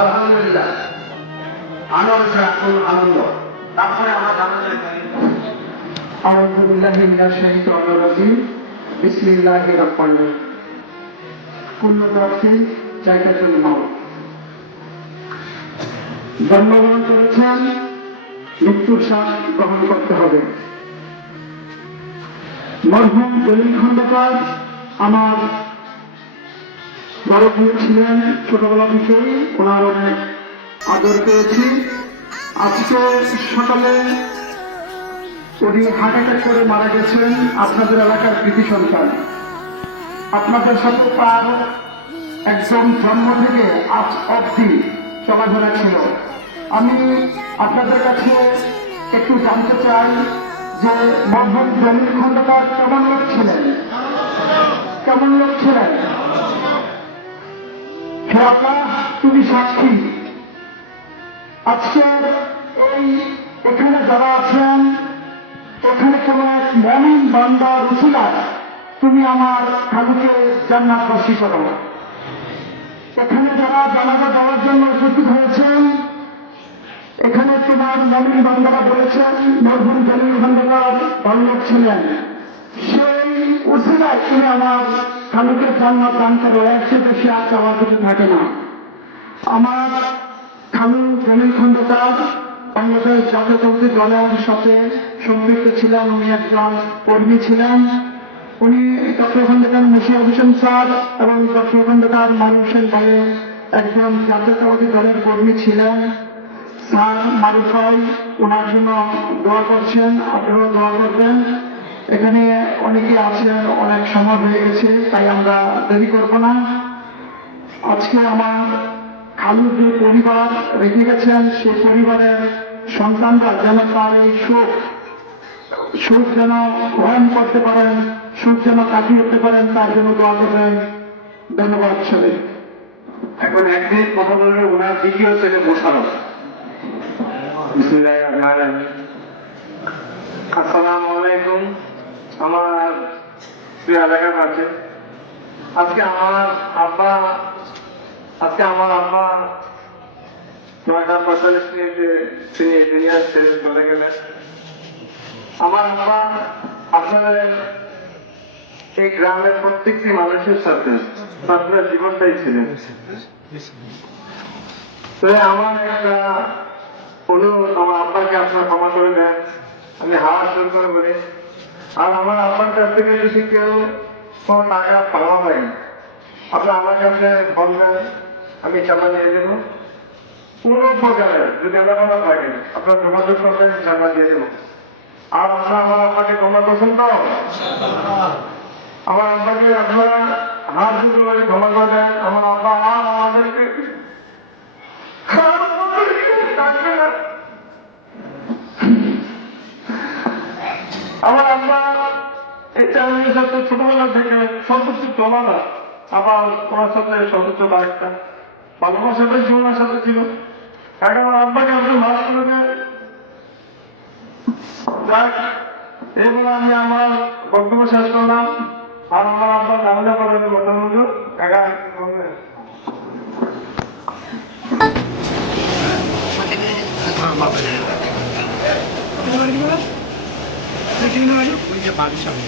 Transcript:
আলহামদুলিল্লাহ আনন্দ আনন্দ তারপরে আমার أعوذ بالله من الشيطان الرجيم بسم الله الرحمن الرحيم كل نفس ذائقة الموت জন্মগ্রহণ করেছেন মৃত্যুর স্বাদ গ্রহণ করতে হবে। মরহুম জলিল খন্দকার আমার বড় প্রিয় ছিলেন, ছোটবেলা থেকেই ওনার অনেক আদর পেয়েছি। আজকে সকালে উনি হার্ট অ্যাটাক করে মারা গেছেন। আপনাদের এলাকার কৃতি সন্তান, আপনাদের সাথে তার একদম জন্ম থেকে আজ অবধি চলাফেরা ছিল। আমি আপনাদের কাছে একটু জানতে চাই যে মরহুম জলিল খন্দকার কেমন লোক ছিলেন, কেমন লোক ছিলেন? হে আল্লাহ, তুমি সাক্ষী। আজকের এই এখানে যারা আছেন, এখানে কোন এক মুমিন বান্দা রসুলা তুমি আমার খালুকে জান্নাতবাসী করো। এখানে যারা জানাজা দেওয়ার জন্য উপস্থিত হয়েছেন, এখানে তোমার মুমিন বান্দারা বলেছেন মরহুম জলিল খন্দকার ভালো ছিলেন, সেই উসিলায় তুমি আমার খালুকে জান্নাত দান করো। এর চেয়ে বেশি আর চাওয়ার কিছু থাকে না। আমার খালু জলিল খন্দকার বাংলাদেশ জাতীয়তাবাদী দলের সাথে সম্পৃক্ত ছিলেন। উনি একজন কর্মী ছিলেন। উনি ডক্টর খন্দকার মশিউর হোসেন স্যার এবং ডক্টর খন্দকার মানুষের ভাইয়ে একজন জাতীয়তাবাদী দলের কর্মী ছিলেন। স্যার মারুফ ভাই ওনার জন্য দোয়া করছেন, আপনারাও দোয়া করবেন। এখানে অনেকে আছেন, অনেক সময় হয়ে গেছে, তাই আমরা দেরি করব না। আজকে আমার খালু যে পরিবার রেখে গেছেন, সেই পরিবারের সন্তানরা যেন তার এই সুখ যেন গ্রহণ করতে পারেন, সুখ যেন কাটিয়ে উঠতে পারেন, তার জন্য দোয়া করবেন। ধন্যবাদ সবাই। এখন একদিন কথা বলবে ওনার দ্বিতীয় ছেলে মোশারফ। বিসমিল্লাহির রহমানির রহিম। আসসালামু আলাইকুম আমার প্রিয় এলাকাবাসী। আজকে আমার আব্বা 9:45 মিনিটে তিনি দুনিয়ার ছেড়ে চলে গেলেন। আমার আব্বা আপনাদের এই গ্রামের প্রত্যেকটি মানুষের সাথে আপনার জীবনটাই ছিলেন। আমার একটা অনুরোধ, আমার আব্বাকে আপনার ক্ষমা করে দেন। আমি হাওয়া শুরু করে বলি, আর আমার আব্বার কাছ থেকে যদি কেউ কোনো টাকা পাওয়া হয়, আপনার আমার কাছে বলবেন, আমি জমা দিয়ে দেবো। কোনো প্রকারের যদি আমরা কোনো থাকে আপনার যোগাযোগ করবেন, জমা দিয়ে দেবো। আর আপনার আমার আব্বাকে ক্ষমা করছেন তো? আমার আব্বাকে আপনারা হাত দুটো করে ক্ষমা করে দেন। আমার আব্বা আর আমাদেরকে আমার আব্বা এই চ্যানেলের সাথে ছোটবেলা থেকে সর্বোচ্চ চলা না, আবার ওনার সাথে সর্বোচ্চ একটা ভালোবাসাটাই ওনার সাথে ছিল। এখন আমার আব্বাকে আপনি মাফ করে দেন। যাক, এবার আমি আমার বক্তব্য শেষ করলাম। আর আমার আব্বা জানাজা করার কথা বলল কাকা বলবেন। বাড়ির সামনে